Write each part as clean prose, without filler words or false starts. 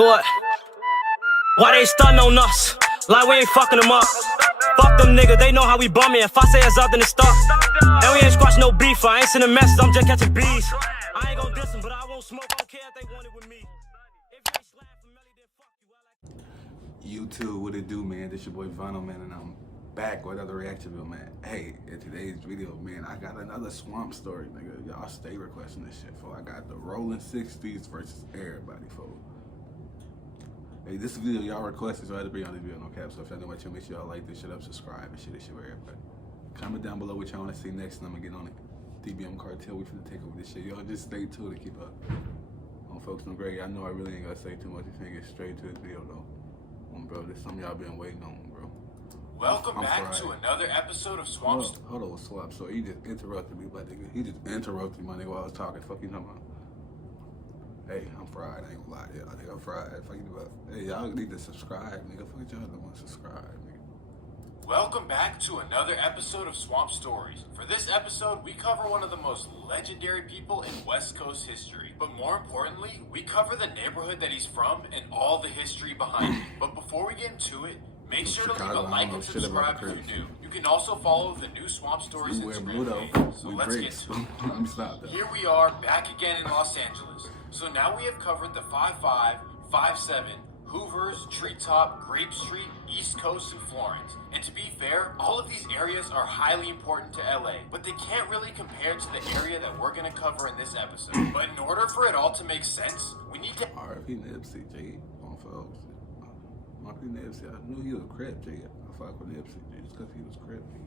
Do it. Why they stuntin' on us? Like we ain't fucking them up. Fuck them niggas, they know how we bummin'. If I say it's up, then it's stuck. And we ain't squashing no beef. I ain't sending messages, I'm just catching bees. I ain't gon' diss them, but I won't smoke. I don't care if they want it with me. YouTube, what it do, man? This your boy Vonno, man, and I'm back with another reaction video, man. Hey, in today's video, man, I got another swamp story, nigga. Y'all stay requesting this shit, folks. I got the rolling 60s versus everybody, folks. Hey, this video y'all requested, so I had to bring on this video, no cap. So if y'all know what y'all, make sure y'all like this shit up, subscribe, and shit this shit with everybody. Comment down below what y'all want to see next, and I'm gonna get on it. DBM cartel, we finna take over this shit. Y'all just stay tuned to keep up. On folks, I'm great. I know I really ain't gotta say too much. You finna get straight to this video, though. Bro, this something y'all been waiting on, bro. Welcome back to another episode of Swamp. Hold on, Swamp. So he just interrupted me, my nigga. He just interrupted my nigga while I was talking. Fuck you talking about? Hey, I'm fried. I ain't gonna lie to y'all. I think I'm fried. Fuck you about? Hey, y'all need to subscribe, nigga. Fuck y'all don't want to subscribe, nigga. Welcome back to another episode of Swamp Stories. For this episode, we cover one of the most legendary people in West Coast history. But more importantly, we cover the neighborhood that he's from and all the history behind it. But before we get into it, make sure to leave a like and subscribe if you're new. You can also follow the new Swamp Stories Instagram page. So let's get to it. Here we are back again in Los Angeles. So now we have covered the 5'5", 5'7", Hoovers, Treetop, Grape Street, East Coast, and Florence. And to be fair, all of these areas are highly important to LA, but they can't really compare to the area that we're gonna cover in this episode. But in order for it all to make sense, we need to... R.I.P. Nipsy, G. On folks. R.I.P. Nipsey. I knew he was crap, G. I fuck with Nipsey, G, just because he was crap, G.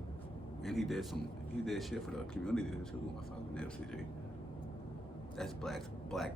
And he did shit for the community, too. I fuck with Nipsey, G. That's black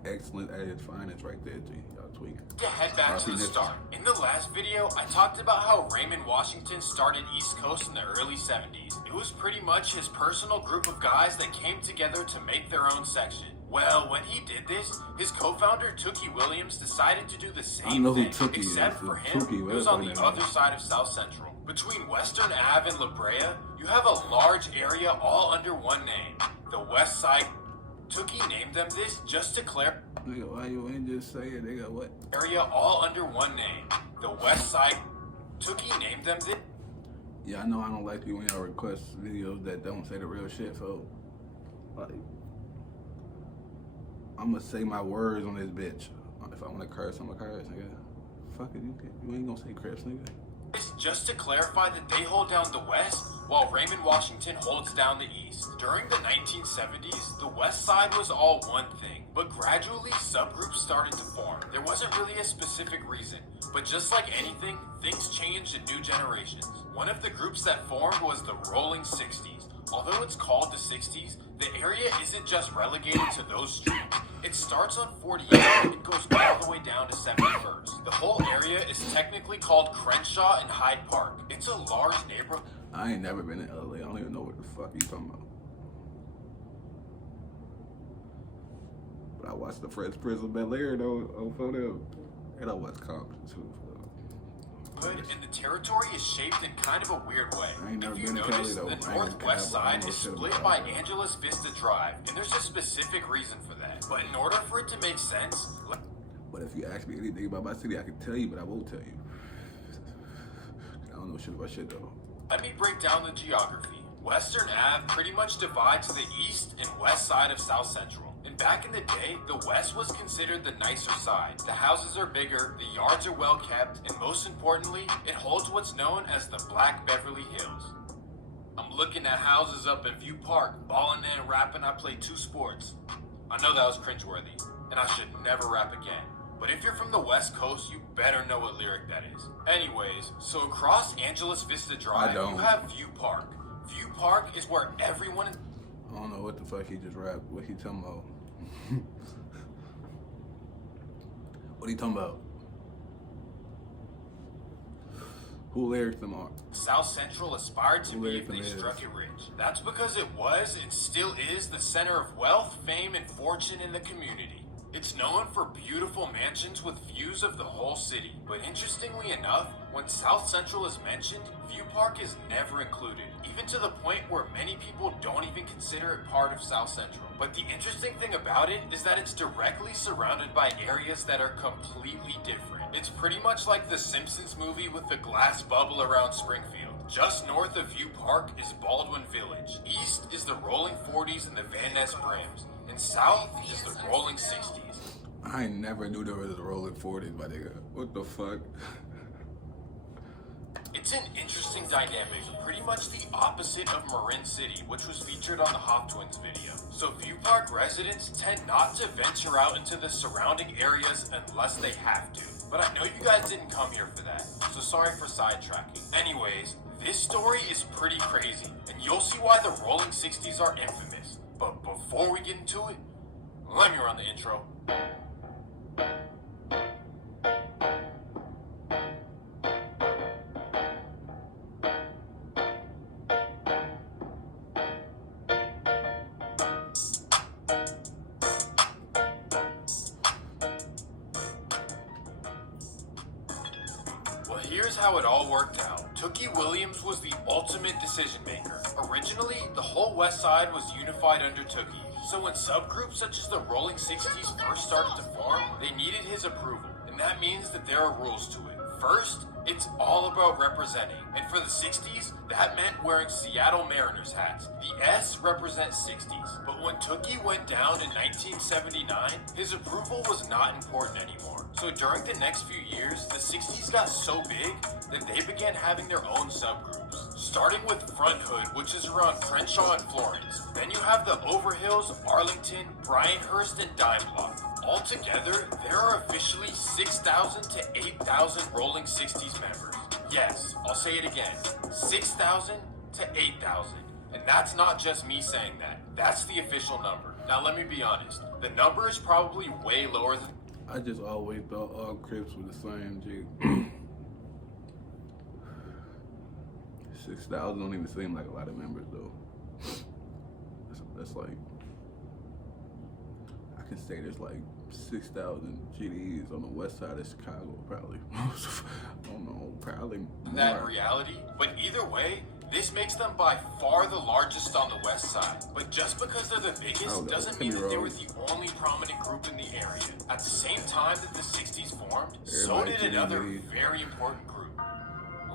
excellence at its finest right there, G. Y'all tweaking. To head back to the start. In the last video, I talked about how Raymond Washington started East Coast in the early 70s. It was pretty much his personal group of guys that came together to make their own section. Well, when he did this, his co-founder, Tookie Williams, decided to do the same thing, except for him, he was on the other side of South Central. Between Western Ave and La Brea, you have a large area all under one name, the West Side. Tookie named them this just to clarify. Nigga, why you ain't just say it? Nigga, what? Area all under one name. The West Side. Tookie named them this. Yeah, I know I don't like you when y'all request videos that don't say the real shit, so like, I'm gonna say my words on this bitch. If I wanna curse, I'm gonna curse, nigga. Fuck it, you ain't gonna say crips, nigga. Just to clarify that they hold down the West, while Raymond Washington holds down the East. During the 1970s, the West Side was all one thing, but gradually subgroups started to form. There wasn't really a specific reason, but just like anything, things changed in new generations. One of the groups that formed was the Rolling 60s. Although it's called the 60s, the area isn't just relegated to those streets. It starts on 48th and goes all the way down to 71st. The whole area is technically called Crenshaw and Hyde Park. It's a large neighborhood. I ain't never been in LA. I don't even know what the fuck you talking about. But I watched the Fresh Prince of Bel-Air though on photo. And I watched Compton too. And the territory is shaped in kind of a weird way. If you notice, the northwest side is split by Angeles Vista Drive, and there's a specific reason for that. But in order for it to make sense... But if you ask me anything about my city, I can tell you, but I won't tell you. I don't know shit about shit though. Let me break down the geography. Western Ave pretty much divides the east and west side of South Central. And back in the day, the West was considered the nicer side. The houses are bigger, the yards are well kept, and most importantly, it holds what's known as the Black Beverly Hills. I'm looking at houses up in View Park, balling and rapping, I play 2 sports. I know that was cringeworthy, and I should never rap again. But if you're from the West Coast, you better know what lyric that is. Anyways, so across Angeles Vista Drive, you have View Park. View Park is where everyone... I don't know what the fuck he just rapped. What he talking about? What he talking about? Who lyrics them are? South Central aspired to be if they struck it rich. That's because it was and still is the center of wealth, fame, and fortune in the community. It's known for beautiful mansions with views of the whole city. But interestingly enough, when South Central is mentioned, View Park is never included, even to the point where many people don't even consider it part of South Central. But the interesting thing about it is that it's directly surrounded by areas that are completely different. It's pretty much like the Simpsons movie with the glass bubble around Springfield. Just north of View Park is Baldwin Village. East is the Rolling 40s and the Van Ness Brams. And south is the Rolling 60s. I never knew there was a Rolling 40s, my nigga. What the fuck? It's an interesting dynamic, pretty much the opposite of Marin City, which was featured on the Hop Twins video. So View Park residents tend not to venture out into the surrounding areas unless they have to. But I know you guys didn't come here for that, so sorry for sidetracking. Anyways, this story is pretty crazy, and you'll see why the Rolling 60s are infamous. But before we get into it, let me run the intro. Well, here's how it all worked out. Tookie Williams was the ultimate decision maker. Originally, the whole West Side was unified under Tookie. So when subgroups such as the Rolling 60s first started to form, they needed his approval. And that means that there are rules to it. First, it's all about representing. And for the 60s, that meant wearing Seattle Mariners hats. The S represents 60s. But when Tookie went down in 1979, his approval was not important anymore. So during the next few years, the 60s got so big that they began having their own subgroups. Starting with Front Hood, which is around Crenshaw and Florence. Then you have the Overhills, Arlington, Bryanhurst, and Dime Block. Altogether, there are officially 6,000 to 8,000 Rolling 60s members. Yes, I'll say it again, 6,000 to 8,000. And that's not just me saying that. That's the official number. Now let me be honest, the number is probably way lower than... I just always thought all Crips were the same, G. 6,000 don't even seem like a lot of members, though. That's like... I can say there's like 6,000 GDs on the west side of Chicago, probably. I don't know, probably more. That reality, but either way, this makes them by far the largest on the west side. But just because they're the biggest doesn't mean that they were the only prominent group in the area. At the same time that the 60s formed, so did another very important group.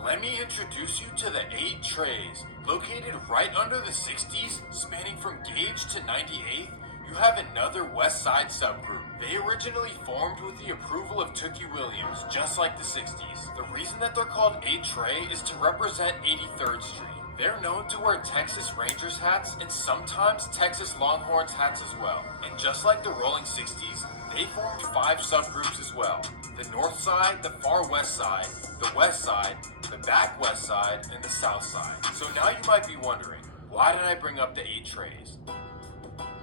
Let me introduce you to the 8 Trays. Located right under the 60s, spanning from Gage to 98th, you have another West Side subgroup. They originally formed with the approval of Tookie Williams, just like the 60s. The reason that they're called 8 Tray is to represent 83rd Street. They're known to wear Texas Rangers hats and sometimes Texas Longhorns hats as well. And just like the Rolling 60s, they formed 5 subgroups as well. The North Side, the Far West Side, the West Side, the Back West Side, and the South Side. So now you might be wondering, why did I bring up the 8 Trays?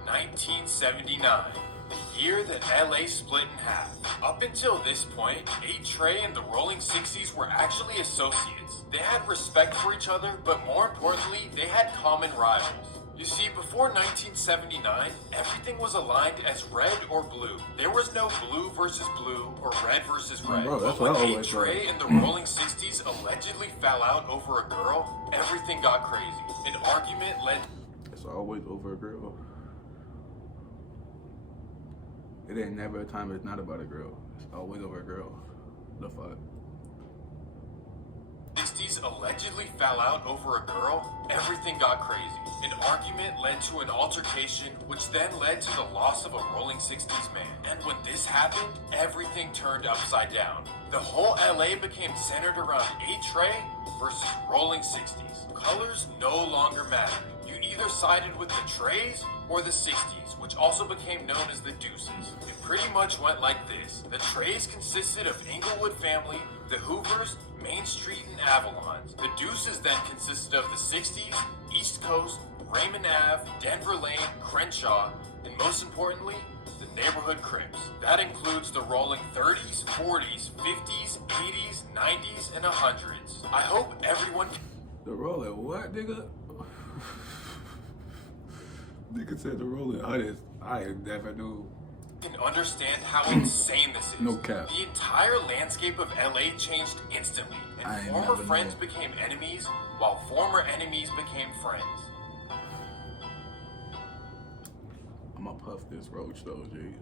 1979, the year that LA split in half. Up until this point, 8 Tray and the Rolling 60s were actually associates. They had respect for each other, but more importantly, they had common rivals. You see, before 1979, everything was aligned as red or blue. There was no blue versus blue or red versus red. Bro, that's but what I when always 8 Tray and the Rolling 60s allegedly fell out over a girl, everything got crazy. An argument led... It's always over a girl. It ain't never a time it's not about a girl. It's always over a girl. The fuck? 60s allegedly fell out over a girl, everything got crazy. An argument led to an altercation, which then led to the loss of a Rolling 60s man. And when this happened, everything turned upside down. The whole LA became centered around 8 Tray versus Rolling 60s. Colors no longer mattered. You either sided with the Trays or the 60s, which also became known as the Deuces. It pretty much went like this. The Trays consisted of Inglewood family, the Hoovers, Main Street, and Avalons. The Deuces then consisted of the 60s, East Coast, Raymond Ave, Denver Lane, Crenshaw, and most importantly, the neighborhood Crips. That includes the rolling 30s, 40s, 50s, 80s, 90s, and 100s. I hope everyone... The rolling what, nigga? Nigga said the rolling hundreds. I never knew. can understand how insane this is. No cap. The entire landscape of LA changed instantly, I and ain't former never friends knew. became enemies, while former enemies became friends. I'ma puff this roach though, G.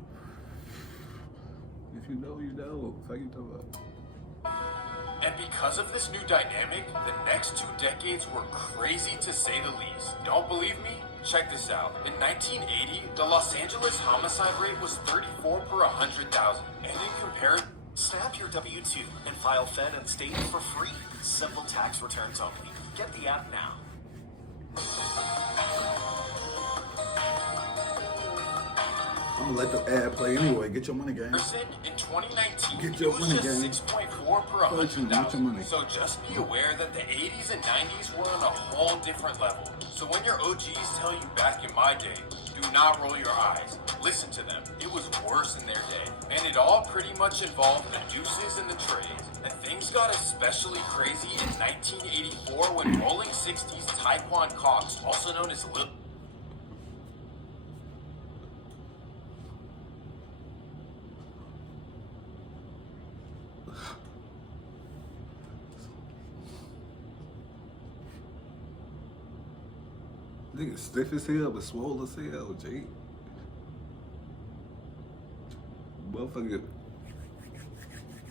If you know, you know. Fuck you talking about. And because of this new dynamic, the next 2 decades were crazy to say the least. Don't believe me? Check this out. In 1980, the Los Angeles homicide rate was 34 per 100,000. And in comparison, Snap your W-2 and file Fed and state for free. Simple tax returns only. Get the app now. I'm gonna let the ad play anyway. Get your money, gang. in 2019, Get your it was money, just gang. 6.4 per Get your 100,000. money. So just be aware that the 80s and 90s were on a whole different level. So when your OGs tell you back in my day, do not roll your eyes. Listen to them. It was worse in their day. And it all pretty much involved the deuces and the trades. And things got especially crazy in 1984 when Rolling 60's Taekwon Cox, also known as Lil... Nigga stiff as hell, but swole as hell, G. Motherfucker.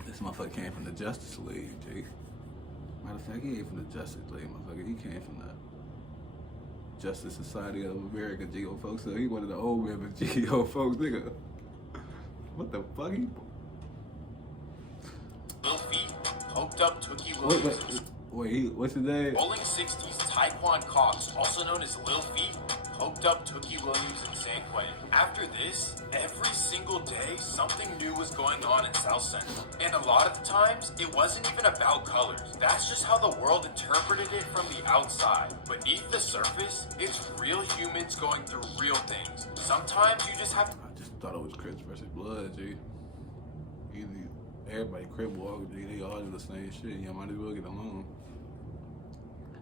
This motherfucker came from the Justice League, G. Matter of fact, he ain't from the Justice League, motherfucker. He came from the Justice Society of America, G.O. folks. So he one of the old members, G.O. folks, nigga. What the fuck? Lil Feet, Poked Up Tookie Williams. Wait, what's his name? Rolling 60's Taekwon Cox, also known as Lil Feet, Poked Up Tookie Williams in San Quentin. After this, every single day, something new was going on in South Central. And a lot of the times, it wasn't even about colors. That's just how the world interpreted it from the outside. Beneath the surface, it's real humans going through real things. Sometimes you just have to... I just thought it was Crips versus Blood, G. Everybody Crip walk, G. They all do the same shit. You might as well get along.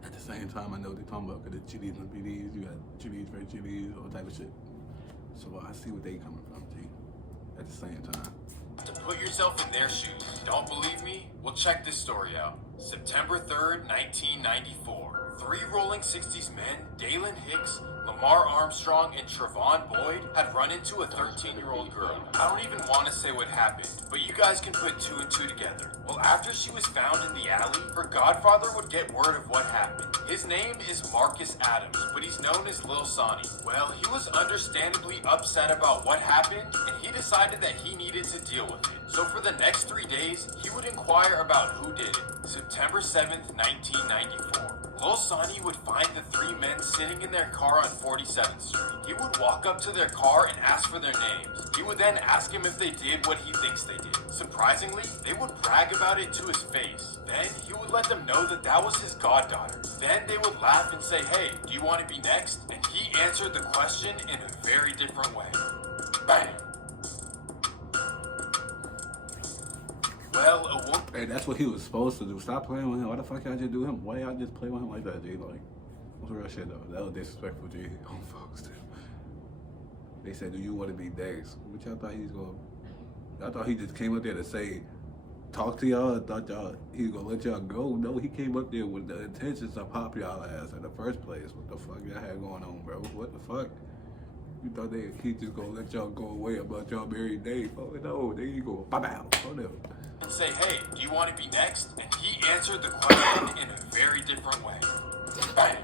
At the same time, I know what they're talking about, because the GDs and PDs, you got GDs versus GDs, all type of shit. So I see what they coming from, G. At the same time. To put yourself in their shoes. Don't believe me? Well, check this story out. September 3rd, 1994. 3 Rolling 60's men, Dalen Hicks, Lamar Armstrong, and Trevon Boyd, had run into a 13-year-old girl. I don't even want to say what happened, but you guys can put 2 and 2 together. Well, after she was found in the alley, her godfather would get word of what happened. His name is Marcus Adams, but he's known as Lil Sonny. Well, he was understandably upset about what happened, and he decided that he needed to deal with it. So for the next 3 days, he would inquire about who did it. September 7th, 1994. Lil Sonny would find the 3 men sitting in their car on 47th Street. He would walk up to their car and ask for their names. He would then ask him if they did what he thinks they did. Surprisingly, they would brag about it to his face. Then he would let them know that that was his goddaughter. Then they would laugh and say, "Hey, do you want to be next?" And he answered the question in a very different way. Bang! Well, a woman... Hey, that's what he was supposed to do. Stop playing with him. Why the fuck y'all just do him? Why y'all just play with him like that, G? Like, what's real shit though? That was disrespectful, G. On folks too. They said, "Do you want to be next?" What y'all thought he was going? Y'all thought he just came up there to say, talk to y'all? I thought he was gonna let y'all go? No, he came up there with the intentions to pop y'all ass in the first place. What the fuck y'all had going on, bro? What the fuck? You thought he just gonna let y'all go away about y'all married day? Oh no, there you go. Bow. Oh no. And say, "Hey, do you want to be next?" And he answered the question in a very different way. Bang!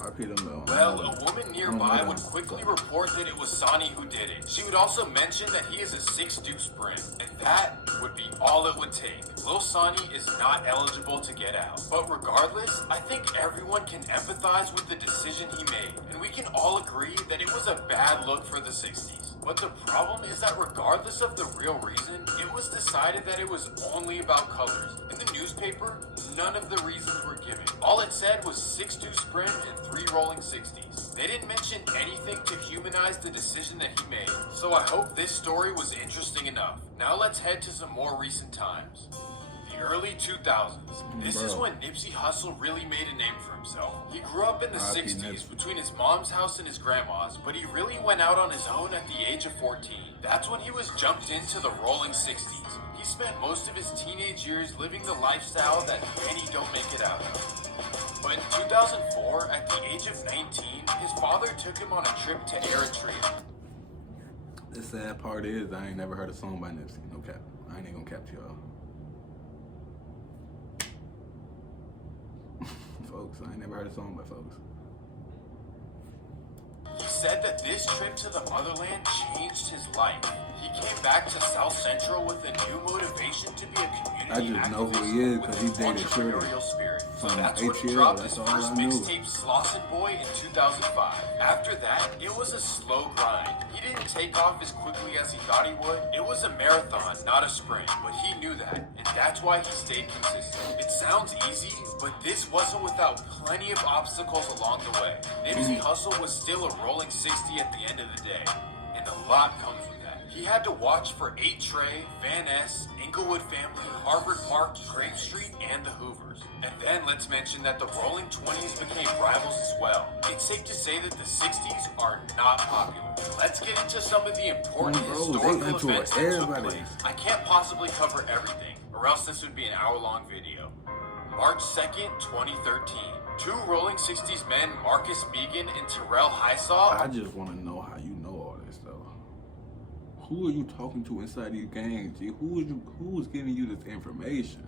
RP them though. Well, a woman nearby would quickly report that it was Sonny who did it. She would also mention that he is a 6'2" sprint, and that would be all it would take. Lil Sonny is not eligible to get out. But regardless, I think everyone can empathize with the decision he made, and we can all agree that it was a bad look for the 60s. But the problem is that regardless of the real reason, it was decided that it was only about colors. In the newspaper, none of the reasons were given. All it said was 6'2" sprint and 3 Rolling 60's. They didn't mention anything to humanize the decision that he made. So I hope this story was interesting enough. Now let's head to some more recent times. The early 2000s. This is when Nipsey Hussle really made a name for himself. He grew up in the 60s between his mom's house and his grandma's, but he really went out on his own at the age of 14. That's when he was jumped into the rolling 60s. He spent most of his teenage years living the lifestyle that many don't make it out of. But in 2004, at the age of 19, his father took him on a trip to Eritrea. The sad part is I ain't never heard a song by Nipsey. No cap. I ain't gonna cap to y'all. Folks, I ain't never heard a song by folks. He said that this trip to the motherland changed his life. He came back to South Central with a new motivation to be a community I just know who he is because he dated Shirley. So that's when he dropped his first mixtape, Slossin' Boy, in 2005. After that, it was a slow grind. He didn't take off as quickly as he thought he would. It was a marathon, not a sprint, but he knew that, and that's why he stayed consistent. It sounds easy, but this wasn't without plenty of obstacles along the way. Nipsey Hussle was still a rolling 60 at the end of the day, and a lot comes with that. He had to watch for 8 Trey, Van Ness, Inglewood Family, Harvard Park, Grape Street, and the Hoovers. And then let's mention that the Rolling 20s became rivals as well. It's safe to say that the 60s are not popular. Let's get into some of the important historical events that took place. I can't possibly cover everything, or else this would be an hour-long video. March 2nd, 2013. 2 Rolling 60s men, Marcus Megan and Terrell Highsaw. I just want to know how you know all this though. Who are you talking to inside these gangs? G? Who's giving you this information?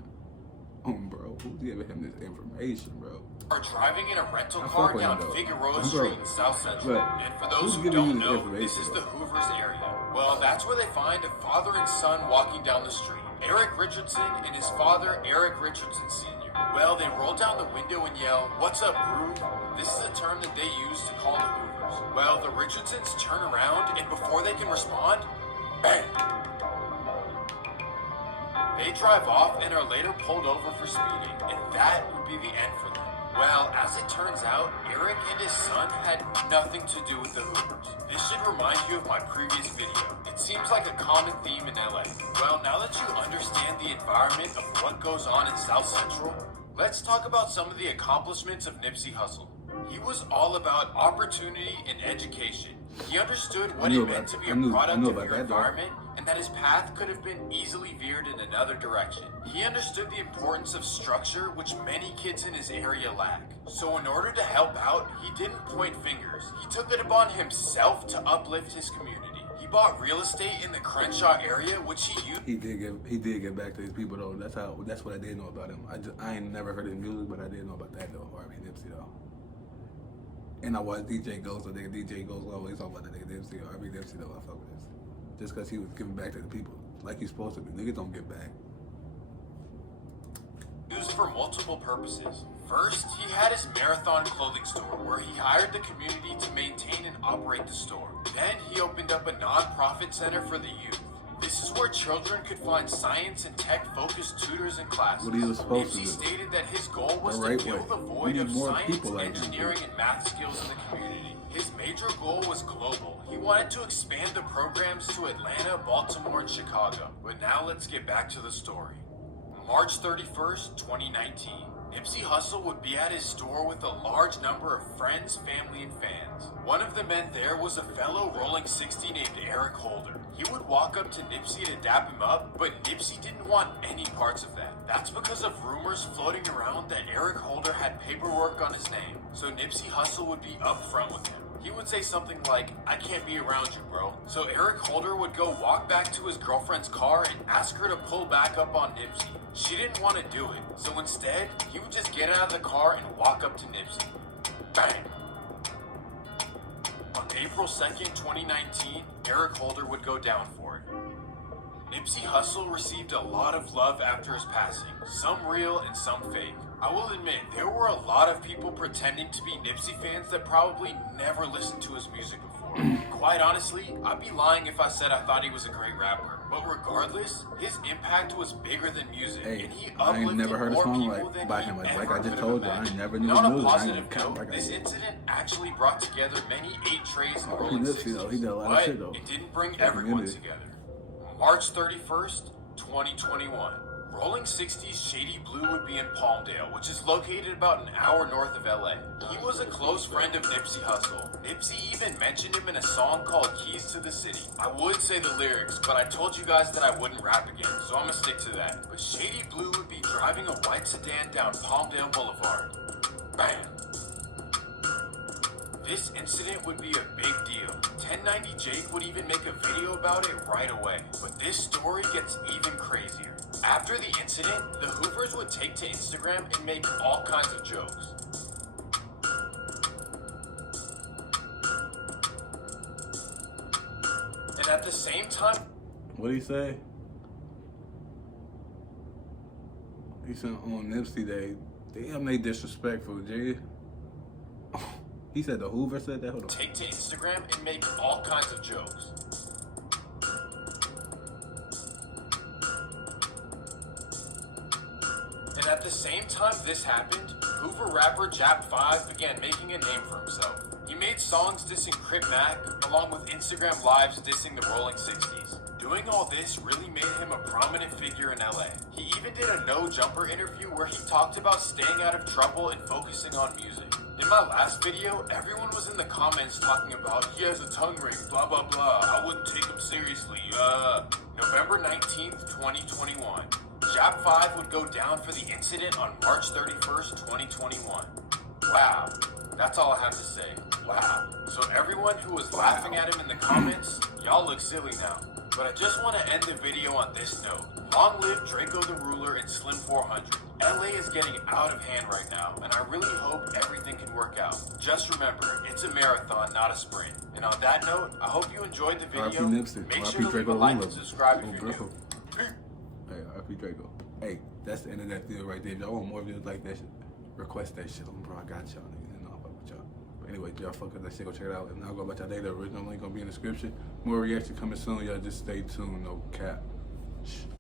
Bro, who's giving him this information, bro? Are driving in a rental car down Figueroa Street in South Central. And for those who don't know, this is the Hoovers area. Well, that's where they find a father and son walking down the street. Eric Richardson and his father, Eric Richardson Sr. Well, they roll down the window and yell, "What's up, Groove?" This is a term that they use to call the Hoovers. Well, the Richardsons turn around, and before they can respond, bang! They drive off and are later pulled over for speeding, and that would be the end for them. Well, as it turns out, Eric and his son had nothing to do with the Hoovers. This should remind you of my previous video. It seems like a common theme in LA. Well, now that you understand the environment of what goes on in South Central, let's talk about some of the accomplishments of Nipsey Hussle. He was all about opportunity and education. He understood what it meant to be a product of your environment, and that his path could have been easily veered in another direction. He understood the importance of structure, which many kids in his area lack. So in order to help out, he didn't point fingers. He took it upon himself to uplift his community. He bought real estate in the Crenshaw area, which he used. He did get back to his people though. That's what I did know about him. I ain't never heard his music, but I did know about that though. R.I.P. Nipsey though. And I watched DJ Go, so DJ Go's always talking about that nigga Nipsey. R.I.P. Nipsey though. I fuck with this. Just because he was giving back to the people like he's supposed to be. Niggas don't give back. Used for multiple purposes. First, he had his Marathon clothing store where he hired the community to maintain and operate the store. Then he opened up a non-profit center for the youth. This is where children could find science and tech-focused tutors and classes. What he was supposed to do. Nipsey stated that his goal was to fill the void of science, engineering, and math skills in the community. His major goal was global. He wanted to expand the programs to Atlanta, Baltimore, and Chicago. But now let's get back to the story. March 31st, 2019. Nipsey Hussle would be at his store with a large number of friends, family, and fans. One of the men there was a fellow Rolling 60 named Eric Holder. He would walk up to Nipsey to dap him up, but Nipsey didn't want any parts of that. That's because of rumors floating around that Eric Holder had paperwork on his name, so Nipsey Hussle would be upfront with him. He would say something like, "I can't be around you, bro." So Eric Holder would go walk back to his girlfriend's car and ask her to pull back up on Nipsey. She didn't want to do it, so instead, he would just get out of the car and walk up to Nipsey. Bang! On April 2nd, 2019, Eric Holder would go down for it. Nipsey Hussle received a lot of love after his passing, some real and some fake. I will admit, there were a lot of people pretending to be Nipsey fans that probably never listened to his music before. Quite honestly, I'd be lying if I said I thought he was a great rapper. But regardless, his impact was bigger than music, and he I ain't never heard a song like by him. Like I just told you, I ain't never knew his music. On a positive note, this incident actually brought together many 8 Trays and Rolling 60s, he did a lot of shit though. It didn't bring everyone together. March 31st, 2021. Rolling 60's Shady Blue would be in Palmdale, which is located about an hour north of LA. He was a close friend of Nipsey Hussle. Nipsey even mentioned him in a song called Keys to the City. I would say the lyrics, but I told you guys that I wouldn't rap again, so I'm gonna stick to that. But Shady Blue would be driving a white sedan down Palmdale Boulevard. Bam! This incident would be a big deal. 1090 Jake would even make a video about it right away. But this story gets even crazier. After the incident, the Hoovers would take to Instagram and make all kinds of jokes. And at the same time... What'd he say? He said on Nipsey Day, damn, they disrespectful, G. He said the Hoover said that? Hold on. Take to Instagram and make all kinds of jokes. And at the same time this happened, Hoover rapper Jap 5 began making a name for himself. He made songs dissing Crip Mac, along with Instagram lives dissing the Rolling 60's. Doing all this really made him a prominent figure in LA. He even did a No Jumper interview where he talked about staying out of trouble and focusing on music. In my last video, everyone was in the comments talking about he has a tongue ring, blah blah blah, I wouldn't take him seriously, November 19th, 2021. Jap 5 would go down for the incident on March 31st, 2021. Wow, that's all I have to say. Wow. So everyone who was laughing at him in the comments, y'all look silly now. But I just want to end the video on this note. Long live Draco the Ruler and Slim 400. LA is getting out of hand right now, and I really hope everything can work out. Just remember, it's a marathon, not a sprint. And on that note, I hope you enjoyed the video. Make sure to leave a like and subscribe if you're new. Hey, RP Draco. Hey, that's the end of that video right there. If y'all want more videos like that, request that shit on, bro. I got y'all, nigga. And I'll fuck with y'all. But anyway, y'all fuck with that shit. Go check it out. And I'll go about y'all day. The original link gonna be in the description. More reaction coming soon. Y'all just stay tuned. No cap. Shh.